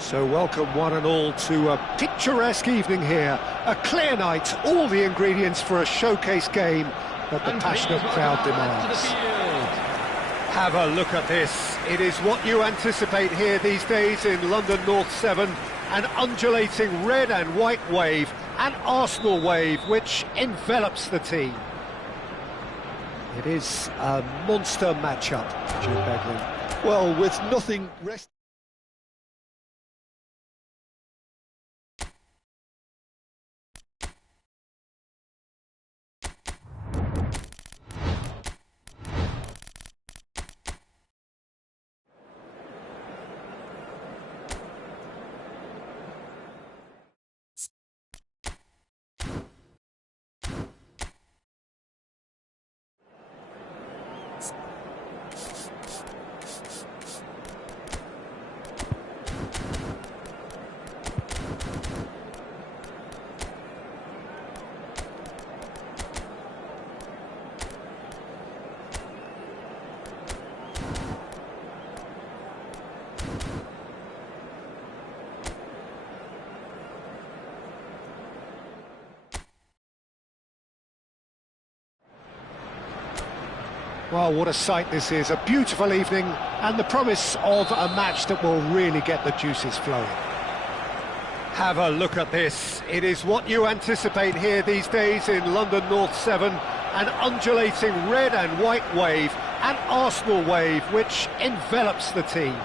So welcome one and all to a picturesque evening here. A clear night, all the ingredients for a showcase game that the passionate crowd demands. Have a look at this. It is what you anticipate here these days in London North 7. An undulating red and white wave, an Arsenal wave which envelops the team. It is a monster matchup, Jim Beglin. Well, with nothing rest. Well, what a sight this is, a beautiful evening and the promise of a match that will really get the juices flowing. Have a look at this. It is what you anticipate here these days in London North 7. An undulating red and white wave, an Arsenal wave which envelops the team.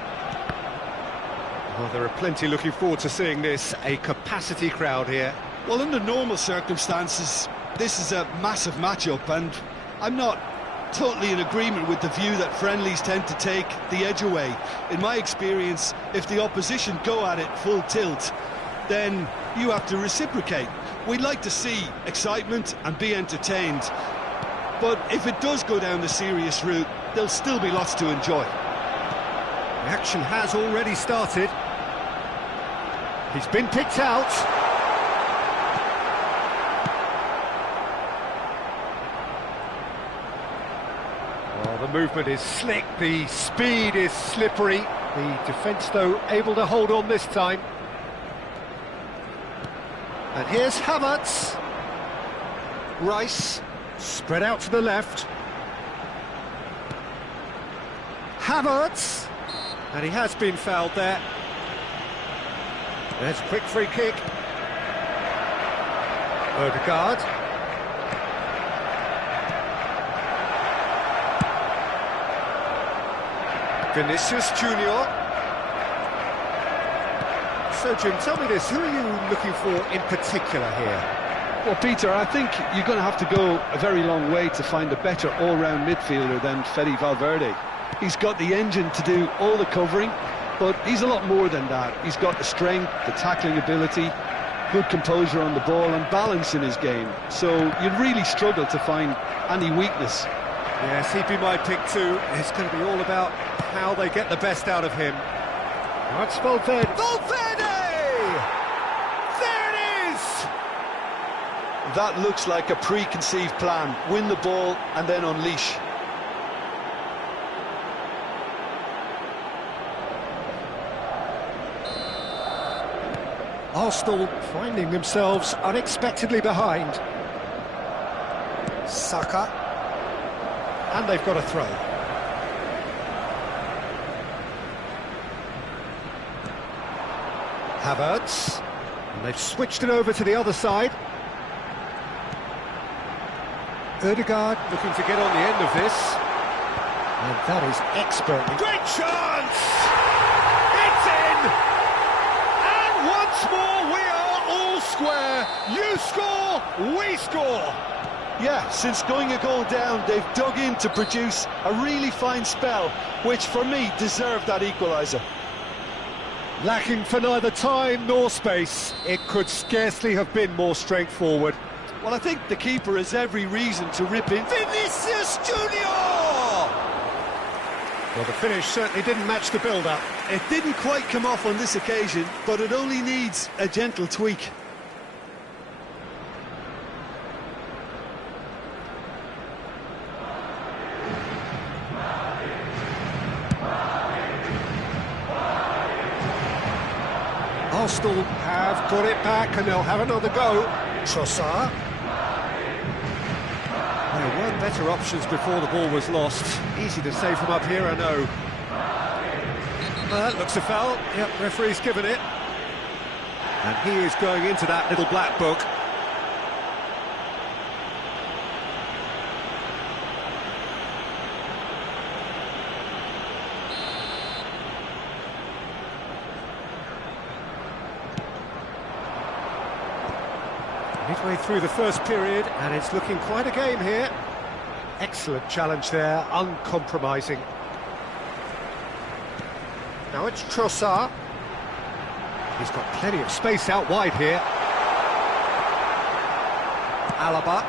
Well, there are plenty looking forward to seeing this, a capacity crowd here. Well, under normal circumstances, this is a massive matchup, and I'm not totally in agreement with the view that friendlies tend to take the edge away. In my experience, if the opposition go at it full tilt, then you have to reciprocate. We'd like to see excitement and be entertained, but if it does go down the serious route, there'll still be lots to enjoy. The action has already started. He's been picked out. Well, the movement is slick, the speed is slippery. The defence, though, able to hold on this time. And here's Havertz. Rice, spread out to the left. Havertz. And he has been fouled there. There's a quick free kick. Odegaard. Vinicius Junior. So, Jim, tell me this, who are you looking for in particular here? Well, Peter, I think you're going to have to go a very long way to find a better all-round midfielder than Fede Valverde. He's got the engine to do all the covering, but he's a lot more than that. He's got the strength, the tackling ability, good composure on the ball and balance in his game. So you'd really struggle to find any weakness. Yes, he'd be my pick too. It's going to be all about how they get the best out of him. Now it's Valverde. Valverde! There it is! That looks like a preconceived plan. Win the ball and then unleash. Arsenal finding themselves unexpectedly behind. Saka. And they've got a throw. Havertz. And they've switched it over to the other side. Odegaard looking to get on the end of this. And that is expertly. Great chance! It's in! And once more we are all square. You score, we score. Yeah, since going a goal down, they've dug in to produce a really fine spell, which for me deserved that equaliser. Lacking for neither time nor space, it could scarcely have been more straightforward. Well, I think the keeper has every reason to rip in. Vinicius Junior! Well, the finish certainly didn't match the build-up. It didn't quite come off on this occasion, but it only needs a gentle tweak. Arsenal have got it back and they'll have another go. Trossard. There weren't better options before the ball was lost. Easy to say from up here, I know. That looks a foul. Yep, referee's given it. And he is going into that little black book. Midway through the first period, and it's looking quite a game here. Excellent challenge there, uncompromising. Now it's Trossard. He's got plenty of space out wide here. Alaba.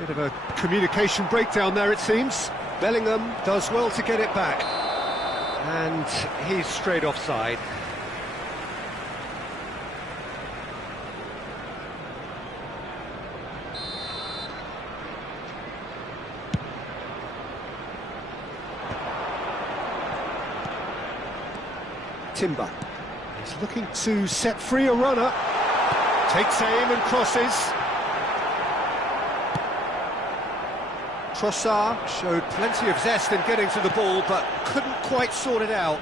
Bit of a communication breakdown there, it seems. Bellingham does well to get it back. And he's straight offside. Timber. He's looking to set free a runner. Takes aim and crosses. Trossard showed plenty of zest in getting to the ball, but couldn't quite sort it out.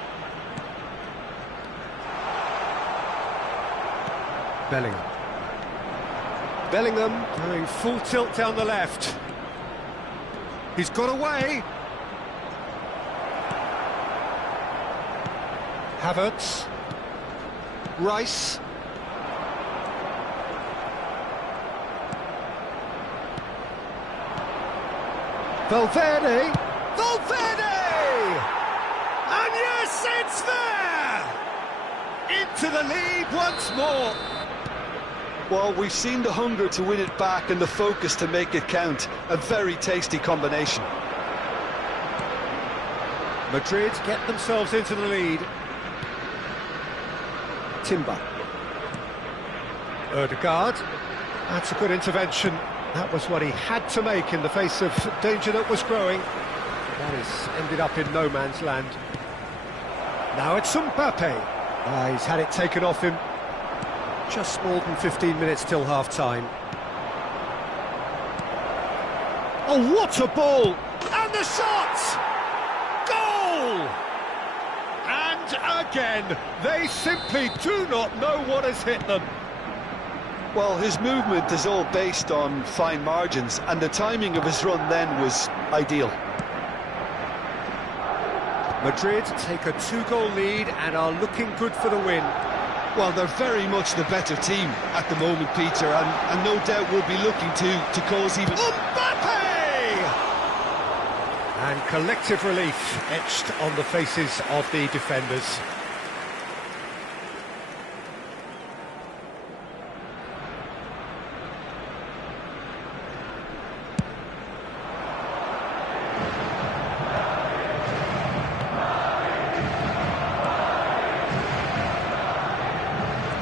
Bellingham. Bellingham going full tilt down the left. He's got away. Havertz, Rice, Valverde, and yes, it's there! Into the lead once more. Well, we've seen the hunger to win it back and the focus to make it count. A very tasty combination. Madrid get themselves into the lead. Timber. Ødegaard. That's a good intervention. That was what he had to make in the face of danger that was growing. That has ended up in no man's land. Now it's Mbappe. He's had it taken off him. Just more than 15 minutes till half-time. Oh, what a ball! And the shot! Goal! And again, they simply do not know what has hit them. Well, his movement is all based on fine margins, and the timing of his run then was ideal. Madrid take a 2-goal lead and are looking good for the win. Well, they're very much the better team at the moment, Peter, and no doubt will be looking to cause even... Mbappe! And collective relief etched on the faces of the defenders.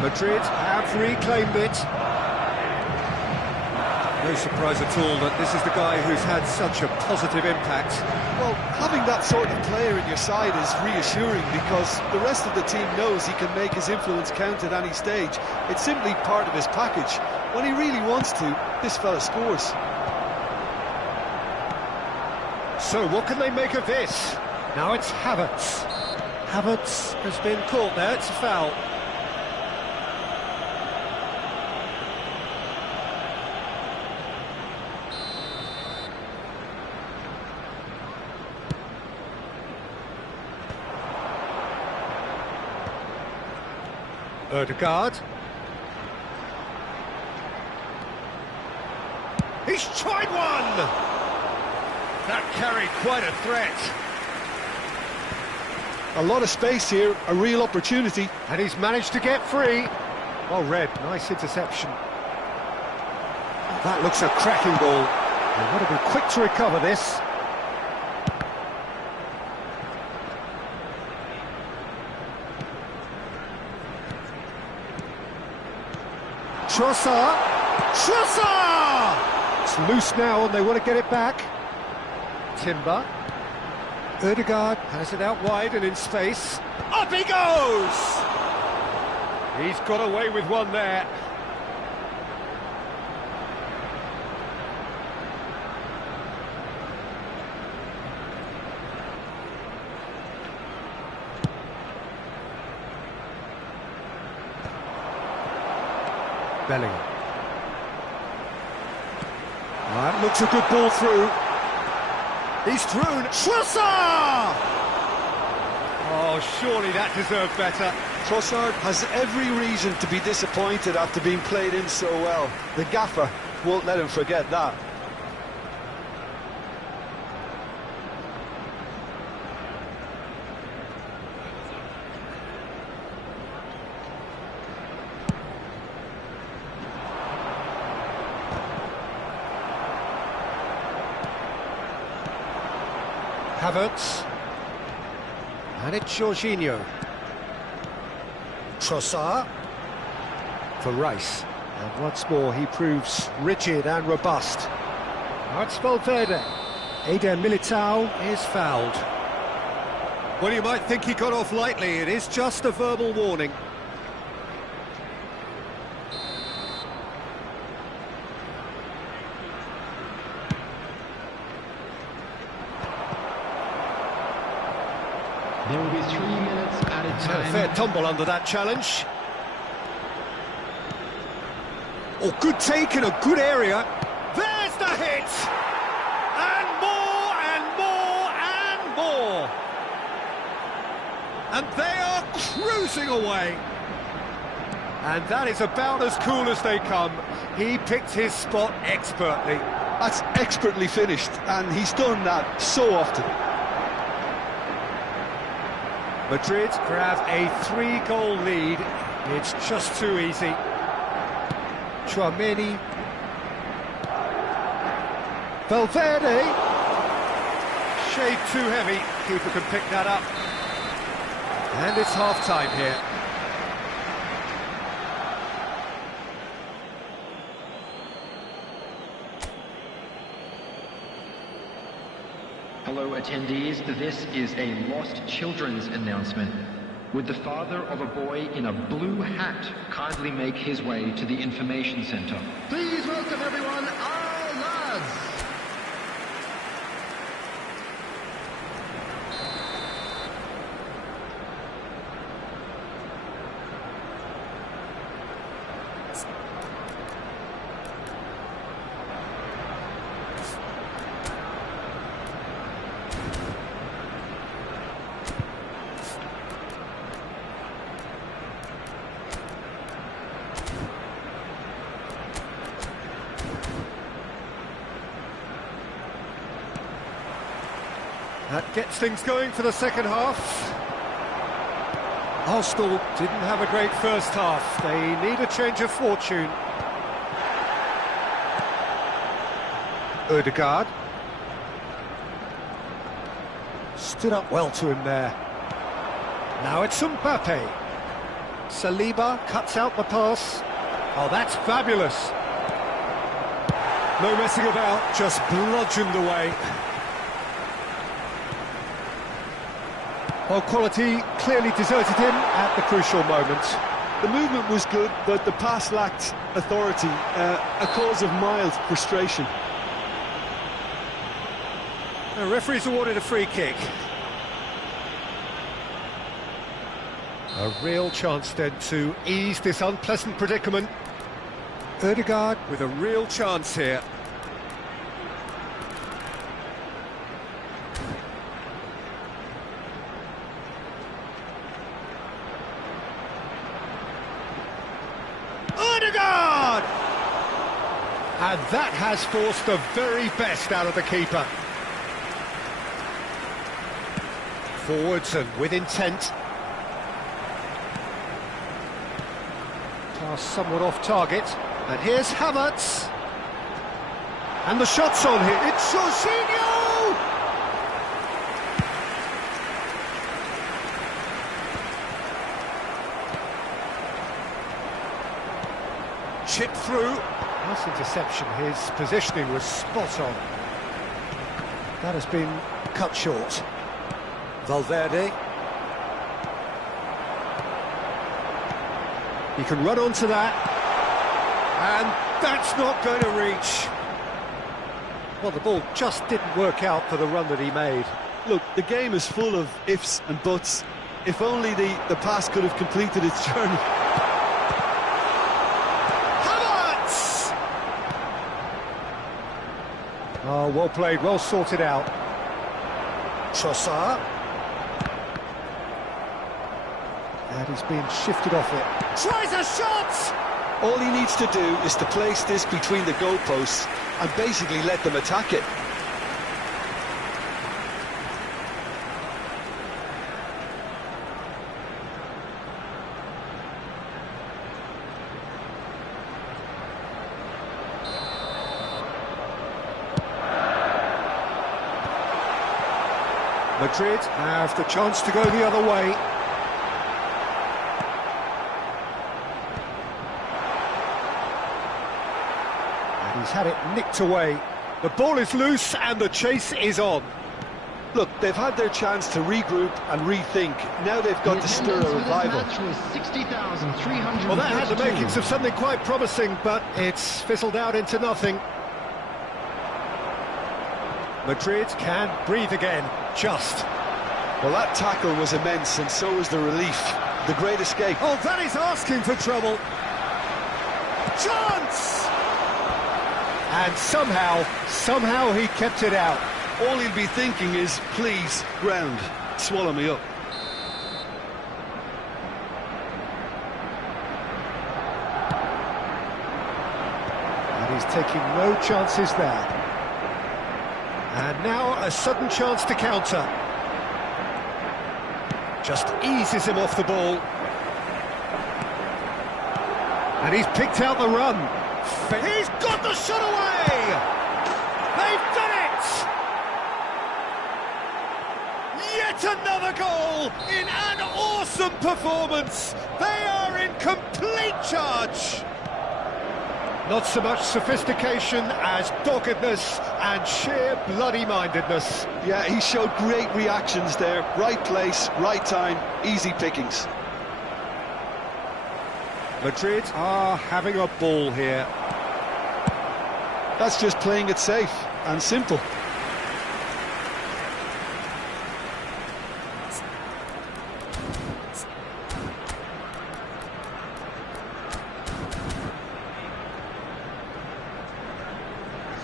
Madrid have reclaimed it. No surprise at all that this is the guy who's had such a positive impact. Well, having that sort of player in your side is reassuring because the rest of the team knows he can make his influence count at any stage. It's simply part of his package. When he really wants to, this fella scores. So what can they make of this? Now it's Havertz. Havertz has been caught there, it's a foul. Ødegaard. He's tried one! That carried quite a threat. A lot of space here, a real opportunity. And he's managed to get free. Oh, Red, nice interception. That looks a cracking ball. They've got to be quick to recover this. Trossard! Trossard! It's loose now and they want to get it back. Timber. Ødegaard has it out wide and in space. Up he goes! He's got away with one there. Bellingham. That looks a good ball through. He's through. Trossard! Oh, surely that deserved better. Trossard has every reason to be disappointed after being played in so well. The gaffer won't let him forget that. Havertz. And it's Jorginho. Trossard. For Rice. And once more he proves rigid and robust. Now it's Valverde. Eder Militao is fouled. Well, you might think he got off lightly. It is just a verbal warning. There will be 3 minutes added time. A fair tumble under that challenge. Oh, good take in a good area. There's the hit! And more, and more, and more! And they are cruising away. And that is about as cool as they come. He picked his spot expertly. That's expertly finished, and he's done that so often. Madrid grab a 3-goal lead. It's just too easy. Tchouaméni. Valverde. Shade too heavy. Keeper can pick that up. And it's half-time here. Hello attendees, this is a lost children's announcement. Would the father of a boy in a blue hat kindly make his way to the information center? Please welcome everyone, our lads! That gets things going for the second half. Arsenal didn't have a great first half. They need a change of fortune. Ødegaard. Stood up well to him there. Now it's Mbappe. Saliba cuts out the pass. Oh, that's fabulous. No messing about, just bludgeoned away. Well, quality clearly deserted him at the crucial moment. The movement was good, but the pass lacked authority, a cause of mild frustration. The referee's awarded a free kick. A real chance then to ease this unpleasant predicament. Ødegaard with a real chance here. Ødegaard! And that has forced the very best out of the keeper. Forwards and with intent. Pass somewhat off target. And here's Havertz. And the shot's on here. It's Jorginho! Chip through. Nice interception. His positioning was spot on. That has been cut short. Valverde. He can run onto that. And that's not going to reach. Well, the ball just didn't work out for the run that he made. Look, the game is full of ifs and buts. If only the pass could have completed its journey. Havertz! Oh, well played, well sorted out. Trossard. And he's being shifted off it. Tries a shot! All he needs to do is to place this between the goalposts and basically let them attack it. Madrid have the chance to go the other way. And he's had it nicked away. The ball is loose and the chase is on. Look, they've had their chance to regroup and rethink. Now they've got to stir a revival. Well, that had the makings of something quite promising, but it's fizzled out into nothing. Madrid can breathe again, just. Well, that tackle was immense, and so was the relief. The great escape. Oh, that is asking for trouble. Chance! And somehow he kept it out. All he'll be thinking is, please, ground, swallow me up. And he's taking no chances there. And now a sudden chance to counter. Just eases him off the ball. And he's picked out the run. He's got the shot away! They've done it! Yet another goal in an awesome performance. They are in complete charge. Not so much sophistication as doggedness and sheer bloody-mindedness. Yeah, he showed great reactions there. Right place, right time, easy pickings. Madrid are having a ball here. That's just playing it safe and simple.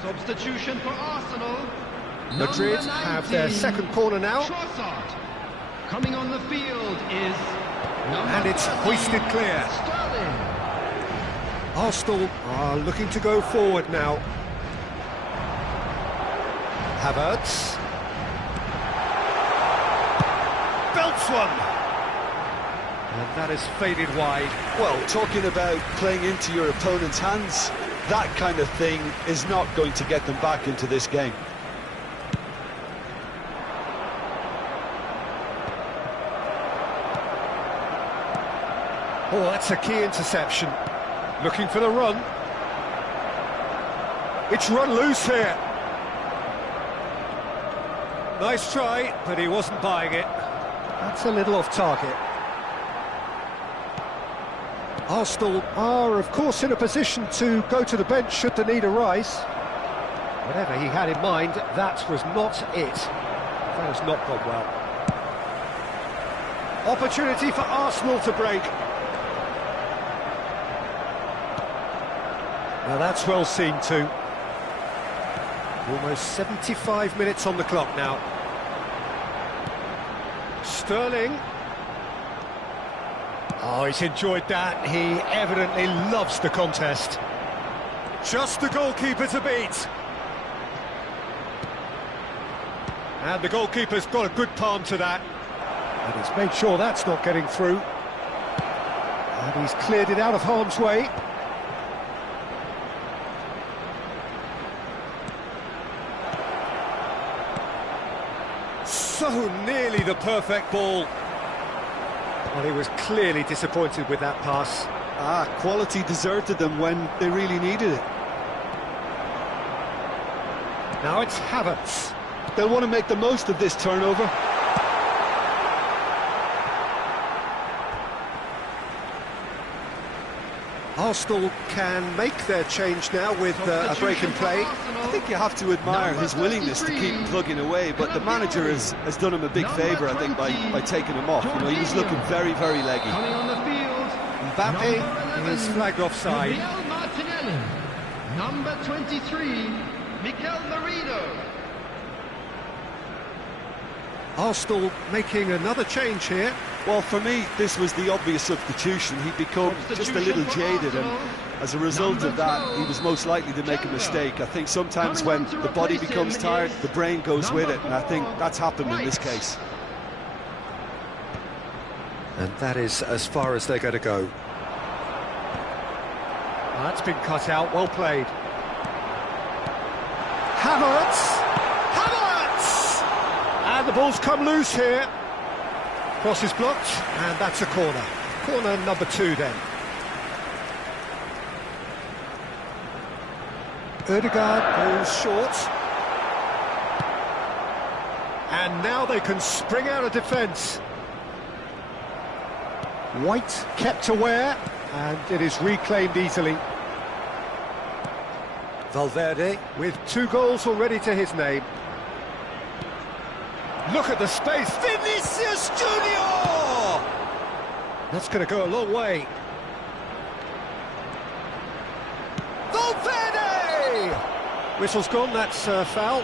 Substitution for Arsenal. Madrid have their second corner now. Trossard. Coming on the field is And it's hoisted clear. Sterling. Arsenal are looking to go forward now. Havertz. Belts one. And that is faded wide. Well, talking about playing into your opponent's hands, that kind of thing is not going to get them back into this game. Oh, that's a key interception. Looking for the run. It's run loose here. Nice try, but he wasn't buying it. That's a little off target. Arsenal are, of course, in a position to go to the bench should the need arise. Whatever he had in mind, that was not it. That has not gone well. Opportunity for Arsenal to break. Now that's well seen too. Almost 75 minutes on the clock now. Sterling. Oh, he's enjoyed that. He evidently loves the contest. Just the goalkeeper to beat. And the goalkeeper's got a good palm to that. And he's made sure that's not getting through. And he's cleared it out of harm's way. So nearly the perfect ball. Well, he was clearly disappointed with that pass. Quality deserted them when they really needed it. Now it's Havertz. They'll want to make the most of this turnover. Arsenal can make their change now with a break in play. I think you have to admire his willingness to keep plugging away, but the manager has done him a big favour, I think, by taking him off. You know, he was looking very, very leggy. Coming on the field, Mbappe is flagged offside. Miguel Martinelli. Number 23, Mikel Merino. Arsenal making another change here. Well, for me, this was the obvious substitution. He'd become just a little jaded, and as a result of that, he was most likely to make a mistake. I think sometimes when the body becomes tired, the brain goes with it, and I think that's happened in this case. And that is as far as they're going to go. That's been cut out, well played. Havertz! And the ball's come loose here. Cross is blocked, and that's a corner. Corner number 2 then. Ødegaard goes short. And now they can spring out of defence. White kept aware, and it is reclaimed easily. Valverde with 2 goals already to his name. Look at the space, Vinicius Junior! That's going to go a long way. Valverde! Whistle's gone, that's a foul.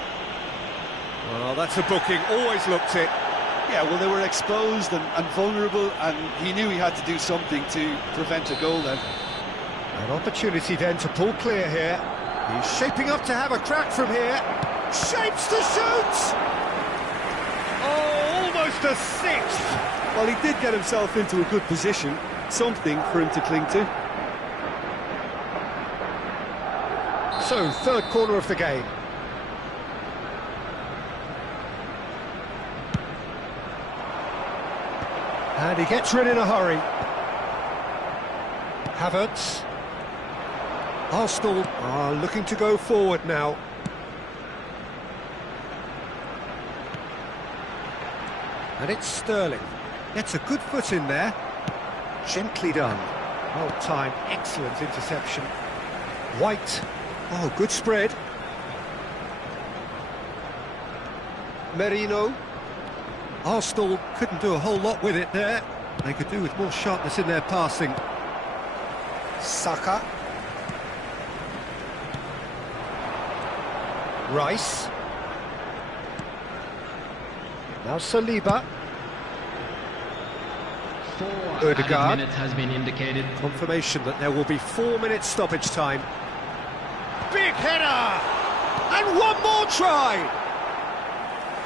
Well, that's a booking, always looked it. Yeah, well, they were exposed and vulnerable, and he knew he had to do something to prevent a goal then. An opportunity then to pull clear here. He's shaping up to have a crack from here. Shapes to shoot! Oh, almost a 6th! Well, he did get himself into a good position, something for him to cling to. So, 3rd corner of the game. And he gets rid in a hurry. Havertz. Arsenal are looking to go forward now. And it's Sterling. Gets a good foot in there. Gently done. Well timed, excellent interception. White. Oh, good spread. Merino. Arsenal couldn't do a whole lot with it there. They could do with more sharpness in their passing. Saka. Rice. Now Saliba. Ødegaard. Minutes has been indicated. Confirmation that there will be 4 minutes stoppage time. Big header! And one more try!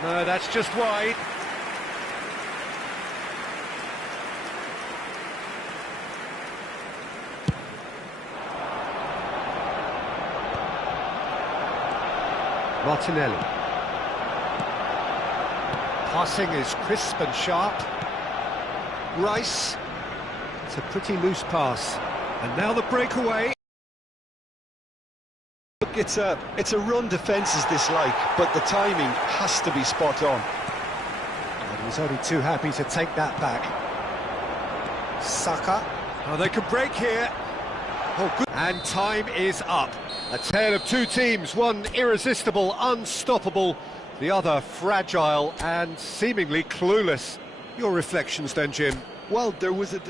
No, that's just wide. Martinelli. Passing is crisp and sharp. Rice. It's a pretty loose pass. And now the breakaway. Look, it's a run defence dislike, but the timing has to be spot on. And he's only too happy to take that back. Saka. Oh, they could break here. Oh, good. And time is up. A tale of 2 teams, one irresistible, unstoppable, the other fragile and seemingly clueless. Your reflections then, Jim? Well, there was a...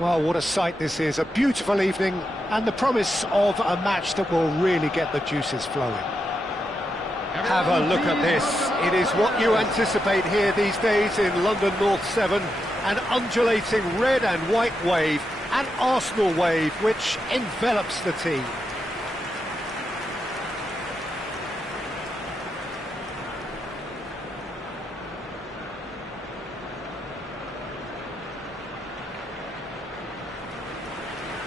Well, what a sight this is, a beautiful evening and the promise of a match that will really get the juices flowing. Have a look at this, it is what you anticipate here these days in London North 7, an undulating red and white wave An Arsenal wave which envelops the team.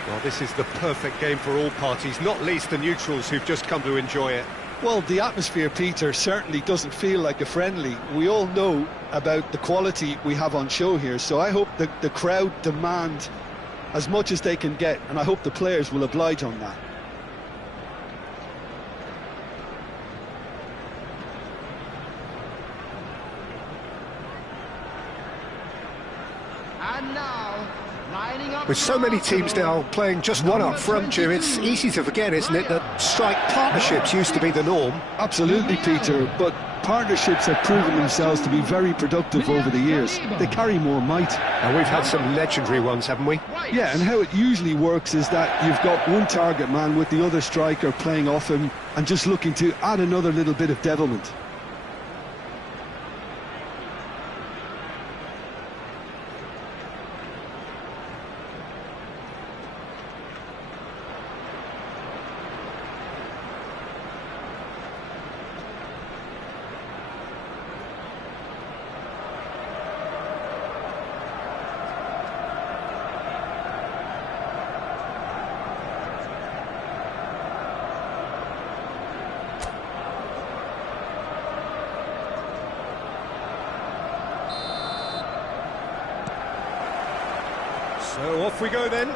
Well, this is the perfect game for all parties, not least the neutrals who've just come to enjoy it. Well, the atmosphere, Peter, certainly doesn't feel like a friendly. We all know about the quality we have on show here, so I hope the crowd demand as much as they can get, and I hope the players will oblige on that. And now, lining up. With so many teams now playing just one up front, Jim, it's easy to forget, isn't it, that strike partnerships used to be the norm. Absolutely, Peter, but partnerships have proven themselves to be very productive over the years. They carry more might. And we've had some legendary ones, haven't we? Yeah, and how it usually works is that you've got one target man with the other striker playing off him and just looking to add another little bit of devilment. So off we go then.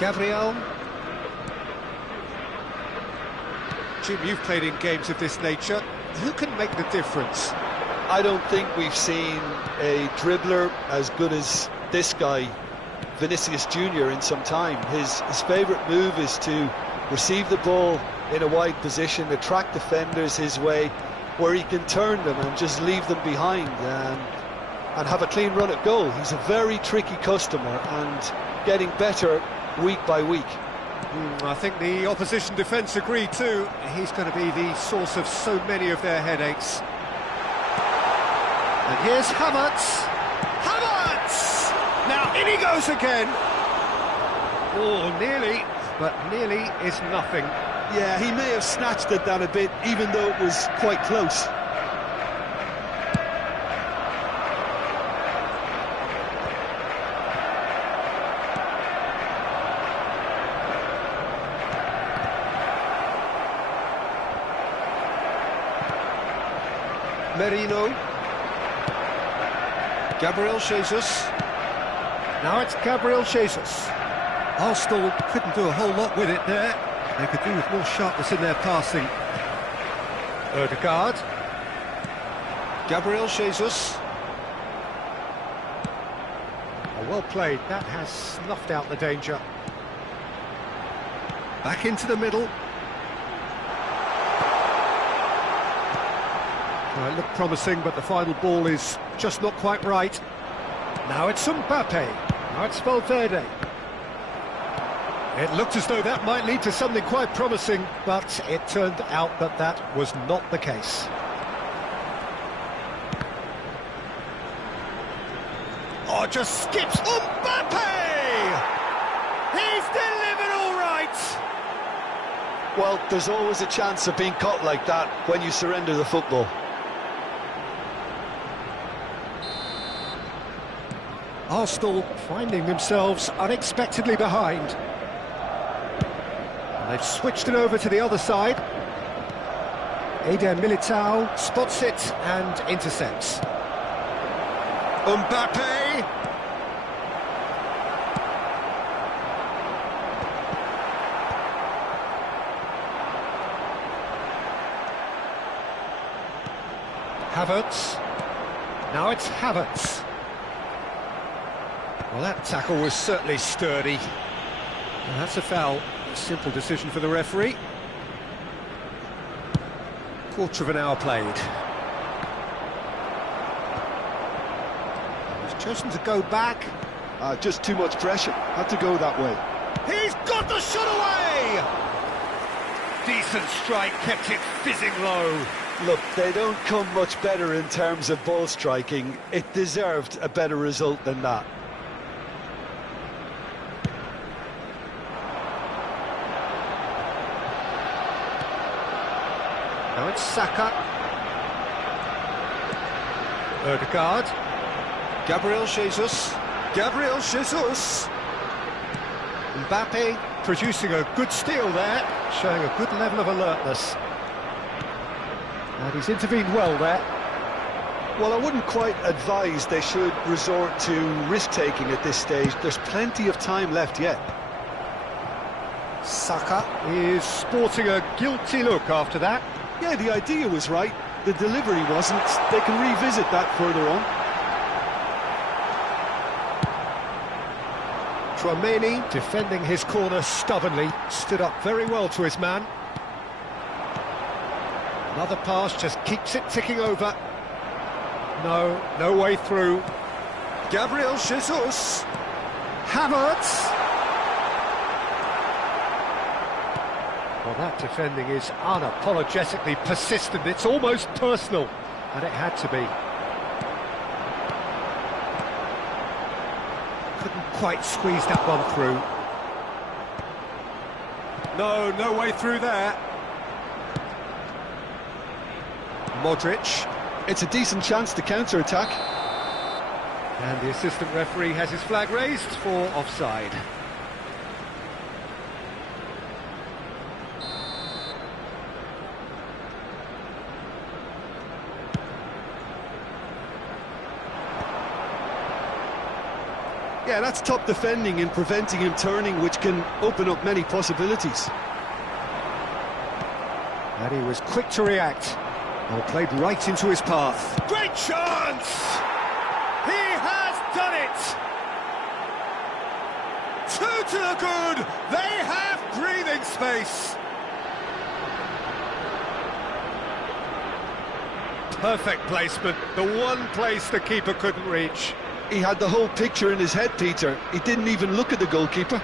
Gabriel. Jim, you've played in games of this nature. Who can make the difference? I don't think we've seen a dribbler as good as this guy, Vinicius Junior, in some time. His favourite move is to receive the ball in a wide position, attract defenders his way, where he can turn them and just leave them behind and have a clean run at goal. He's a very tricky customer and getting better week by week. I think the opposition defence agree too. He's going to be the source of so many of their headaches. And here's Havertz. Havertz! Now in he goes again. Oh, nearly, but nearly is nothing. Yeah, he may have snatched at that a bit, even though it was quite close. Merino. Gabriel Jesus. Now it's Gabriel Jesus. Arsenal couldn't do a whole lot with it there. They could do with more sharpness in their passing. Odegaard. Gabriel Jesus. Oh, well played. That has snuffed out the danger. Back into the middle. Well, it looked promising, but the final ball is just not quite right. Now it's Mbappe. Now it's Valverde. It looked as though that might lead to something quite promising, but it turned out that that was not the case. Oh, just skips Mbappe! He's delivered all right! Well, there's always a chance of being caught like that when you surrender the football. Arsenal finding themselves unexpectedly behind. And they've switched it over to the other side. Eder Militao spots it and intercepts. Mbappe! Havertz. Now it's Havertz. Well, that tackle was certainly sturdy. Well, that's a foul. A simple decision for the referee. Quarter of an hour played. He's chosen to go back. Just too much pressure. Had to go that way. He's got the shot away! Decent strike, kept it fizzing low. Look, they don't come much better in terms of ball striking. It deserved a better result than that. Now it's Saka. Odegaard. Gabriel Jesus. Gabriel Jesus. Mbappe producing a good steal there, showing a good level of alertness. And he's intervened well there. Well, I wouldn't quite advise they should resort to risk-taking at this stage. There's plenty of time left yet. Saka is sporting a guilty look after that. Yeah, the idea was right. The delivery wasn't. They can revisit that further on. Tchouaméni defending his corner stubbornly, stood up very well to his man. Another pass just keeps it ticking over. No way through. Gabriel Jesus. Havertz. Well, that defending is unapologetically persistent. It's almost personal, and it had to be. Couldn't quite squeeze that one through. No way through there. Modric. It's a decent chance to counter-attack. And the assistant referee has his flag raised for offside. Yeah, that's top defending and preventing him turning, which can open up many possibilities. And he was quick to react. Well, played right into his path. Great chance! He has done it! Two to the good! They have breathing space! Perfect placement, the one place the keeper couldn't reach. He had the whole picture in his head, Peter. He didn't even look at the goalkeeper.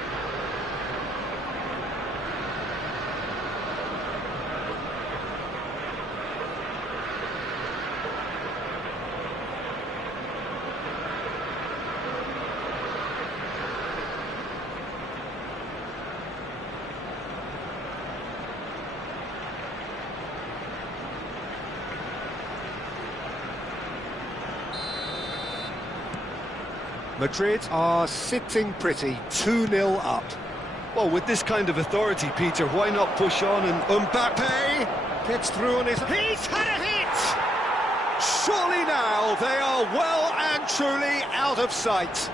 Madrid are sitting pretty, 2-0 up. Well, with this kind of authority, Peter, why not push on and... Mbappe gets through on his... He's had a hit! Surely now they are well and truly out of sight.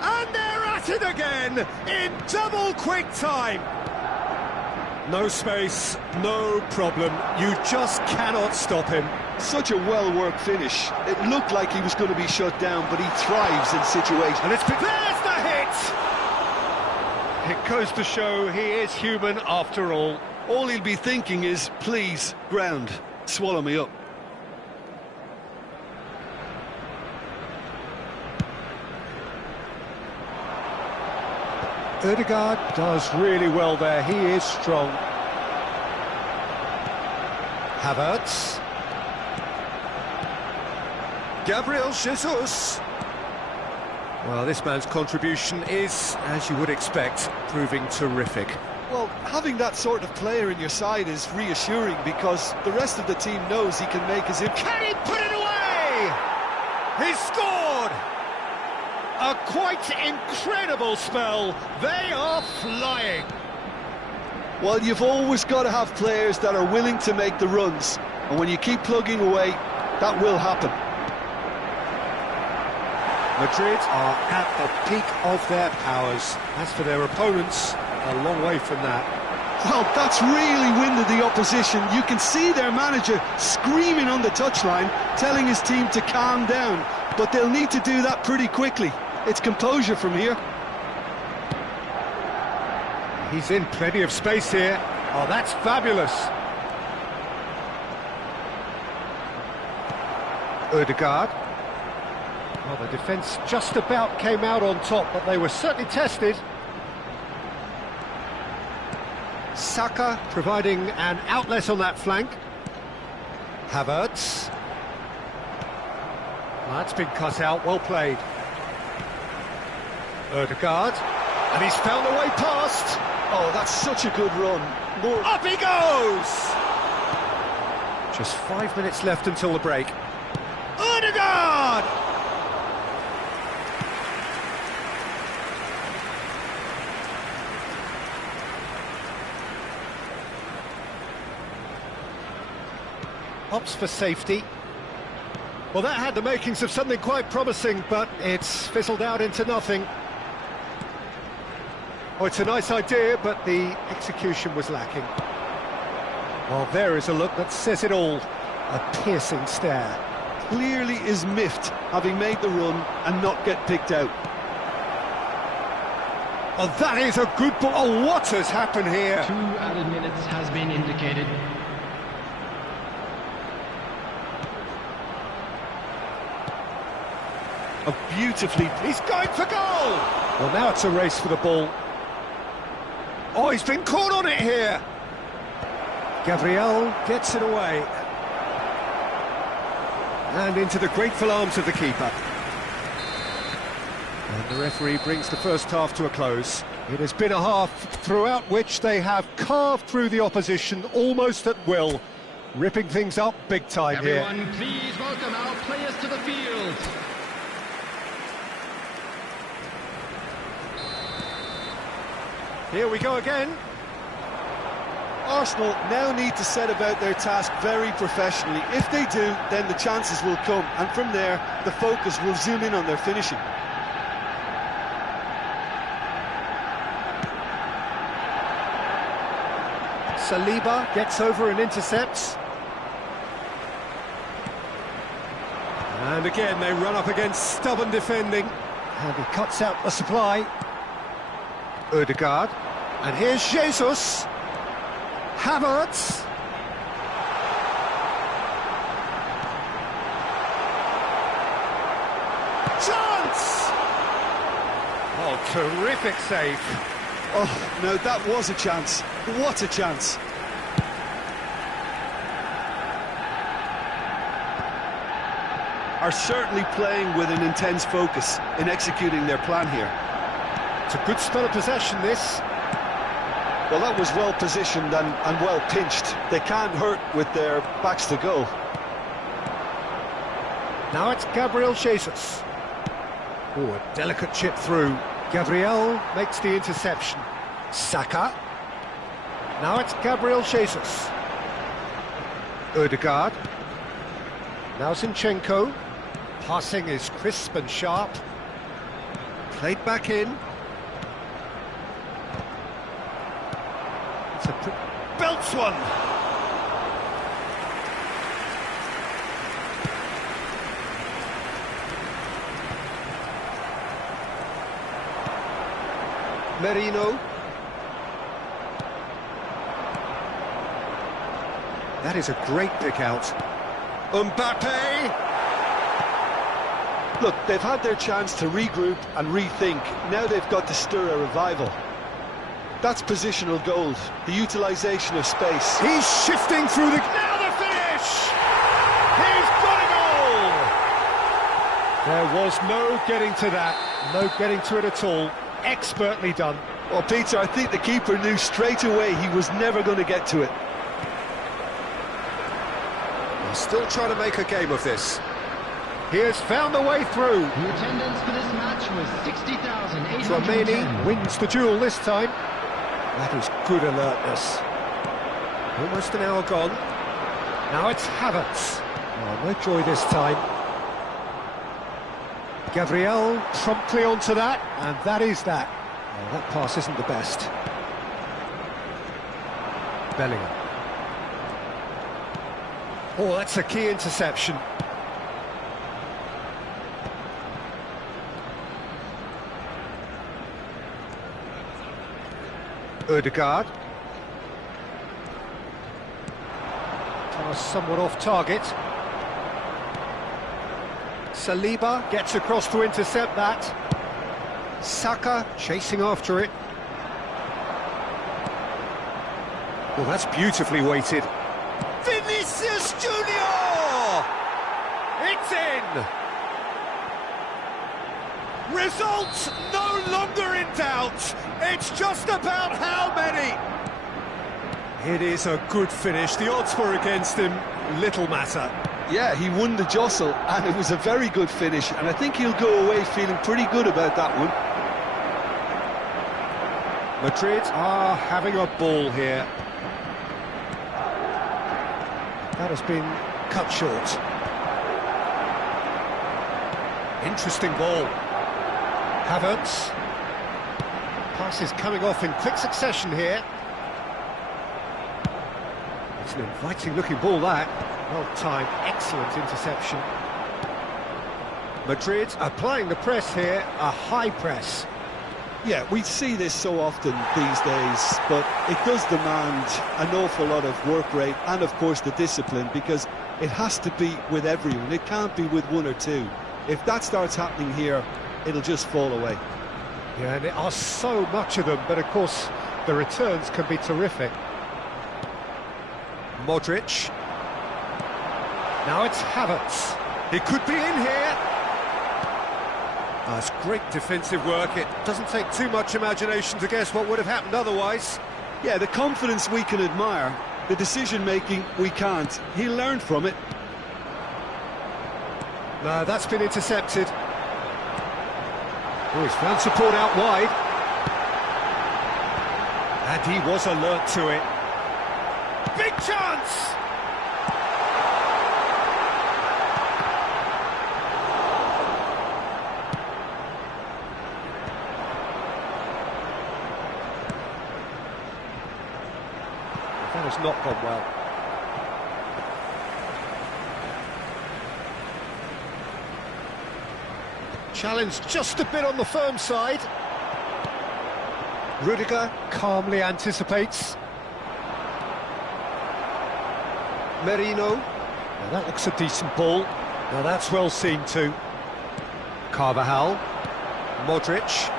And they're at it again in double quick time. No space, no problem. You just cannot stop him. Such a well-worked finish. It looked like he was going to be shut down, but he thrives in situations. And there's the hit! It goes to show he is human after all. All he'll be thinking is, please, ground, swallow me up. Ødegaard does really well there, he is strong. Havertz. Gabriel Jesus. Well, this man's contribution is, as you would expect, proving terrific. Well, having that sort of player in your side is reassuring because the rest of the team knows he can make his impact. Can he put it away? He scored! A quite incredible spell. They are flying. Well, you've always got to have players that are willing to make the runs. And when you keep plugging away, that will happen. Madrid are at the peak of their powers. As for their opponents, a long way from that. Well, that's really winded the opposition. You can see their manager screaming on the touchline, telling his team to calm down. But they'll need to do that pretty quickly. It's composure from here. He's in plenty of space here. Oh, that's fabulous. Ødegaard. Well, the defence just about came out on top, but they were certainly tested. Saka providing an outlet on that flank. Havertz. Well, that's been cut out, well played. Ødegaard. And he's found a way past. Oh, that's such a good run. Up he goes! Just 5 minutes left until the break. Ødegaard! Opts for safety. Well, that had the makings of something quite promising, but it's fizzled out into nothing. Oh, it's a nice idea, but the execution was lacking. Well, there is a look that says it all. A piercing stare. Clearly is miffed, having made the run and not get picked out. Oh, that is a good ball. Oh, what has happened here? 2 added minutes has been indicated. Oh, beautifully. He's going for goal! Well, now it's a race for the ball. Oh, he's been caught on it here. Gabriel gets it away. And into the grateful arms of the keeper. And the referee brings the first half to a close. It has been a half throughout which they have carved through the opposition almost at will, ripping things up big time here. Everyone, please welcome our players to the field. Here we go again. Arsenal now need to set about their task very professionally. If they do, then the chances will come, and from there, the focus will zoom in on their finishing. Saliba gets over and intercepts. And again, they run up against stubborn defending. And he cuts out the supply. Odegaard. And here's Jesus. Havertz. Chance! Oh, terrific save. Oh, no, that was a chance. What a chance. Are certainly playing with an intense focus in executing their plan here. It's a good spell of possession, this. Well, that was well positioned and well pinched. They can't hurt with their backs to goal. Now it's Gabriel Jesus. Oh, a delicate chip through. Gabriel makes the interception. Saka. Now it's Gabriel Jesus. Odegaard. Now Zinchenko. Passing is crisp and sharp. Played back in. It's a belts one. Merino. That is a great pick out. Mbappe. Look, they've had their chance to regroup and rethink. Now they've got to stir a revival. That's positional gold, the utilisation of space. He's shifting through the... Now the finish! He's got a goal! There was no getting to that, no getting to it at all. Expertly done. Well, Peter, I think the keeper knew straight away he was never going to get to it. They're still trying to make a game of this. He has found the way through. The attendance for this match was 60,810. Tchouaméni wins the duel this time. That is good alertness. Almost an hour gone. Now it's Havertz. Oh, no joy this time. Gabriel promptly onto that, and that is that. Oh, that pass isn't the best. Bellingham. Oh, that's a key interception. Odegaard. Pass somewhat off target. Saliba gets across to intercept that. Saka chasing after it. Well, that's beautifully weighted. Vinicius Junior! It's in! Results no longer in doubt. It's just about how many. It is a good finish. The odds were against him. Little matter. Yeah, he won the jostle, and it was a very good finish, and I think he'll go away feeling pretty good about that one. Madrid are having a ball here. That has been cut short. Interesting ball. Havertz. Passes coming off in quick succession here. It's an inviting looking ball, that. Well timed, excellent interception. Madrid applying the press here, a high press. Yeah, we see this so often these days, but it does demand an awful lot of work rate and, of course, the discipline, because it has to be with everyone. It can't be with one or two. If that starts happening here, it'll just fall away. Yeah, and there are so much of them, but of course the returns can be terrific. Modric. Now it's Havertz. He could be in here. It's great defensive work. It doesn't take too much imagination to guess what would have happened otherwise. Yeah, the confidence we can admire, the decision-making we can't. He learned from it. No, that's been intercepted. Oh, he's found support out wide. And he was alert to it. Big chance! That has not gone well. Challenge just a bit on the firm side. Rudiger calmly anticipates. Merino. Now that looks a decent ball. Now that's well seen too. Carvajal. Modric.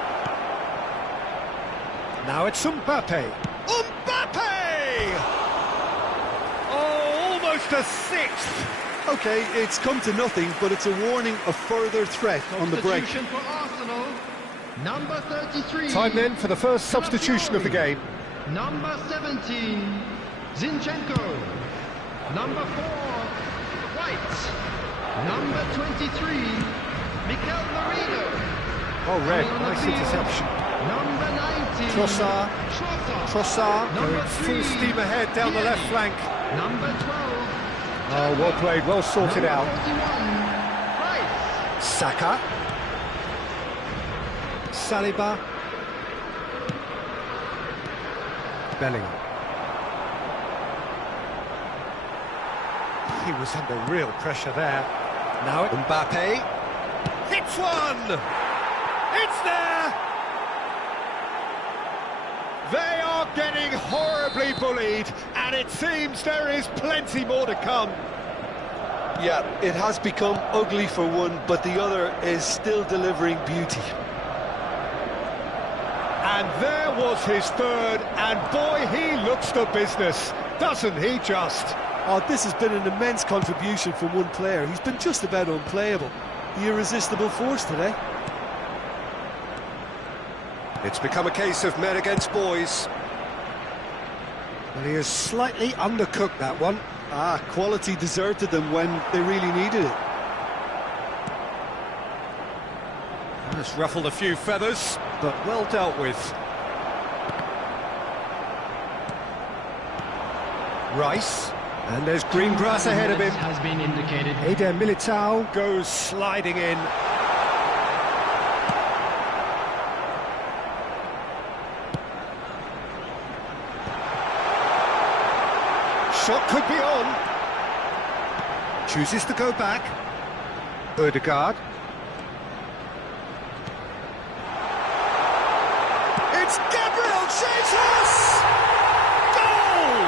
Now it's Mbappe. Mbappe! Oh, almost a sixth. OK, it's come to nothing, but it's a warning of further threat on the break. Substitution for Arsenal, number 33. Time then for the first substitution of the game. Number 17, Zinchenko. Number 4, White. Number 23, Mikel Merino. Oh, red, Coming on the nice field, interception. Number 19, Trossard. Trossard Number going full 3, steam ahead down the left flank. Number 12. Oh, well played, well sorted out. Rice. Saka. Saliba. Bellingham. He was under real pressure there. Now Mbappe. Hits one! It's there! They are getting horribly bullied, and it seems there is plenty more to come. Yeah, it has become ugly for one, but the other is still delivering beauty. And there was his third, and boy, he looks the business, doesn't he just? Oh, this has been an immense contribution from one player. He's been just about unplayable. The irresistible force today. It's become a case of men against boys. Well, he has slightly undercooked that one. Quality deserted them when they really needed it. Just ruffled a few feathers, but well dealt with. Rice, and there's green grass ahead of him. Has been indicated. Eder Militao goes sliding in. Shot could be on. Chooses to go back. Odegaard. It's Gabriel Jesus! Goal!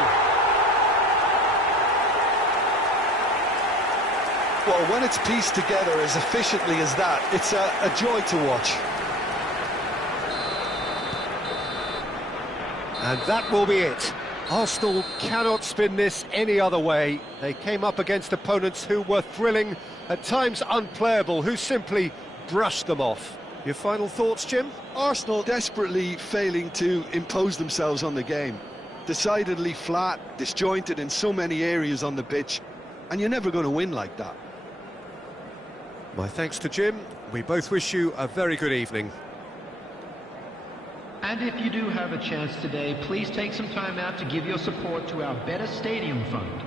Well, when it's pieced together as efficiently as that, it's a joy to watch. And that will be it. Arsenal cannot spin this any other way. They came up against opponents who were thrilling, at times unplayable, who simply brushed them off. Your final thoughts, Jim? Arsenal desperately failing to impose themselves on the game. Decidedly flat, disjointed in so many areas on the pitch, and you're never going to win like that. My thanks to Jim. We both wish you a very good evening. And if you do have a chance today, please take some time out to give your support to our Better Stadium Fund.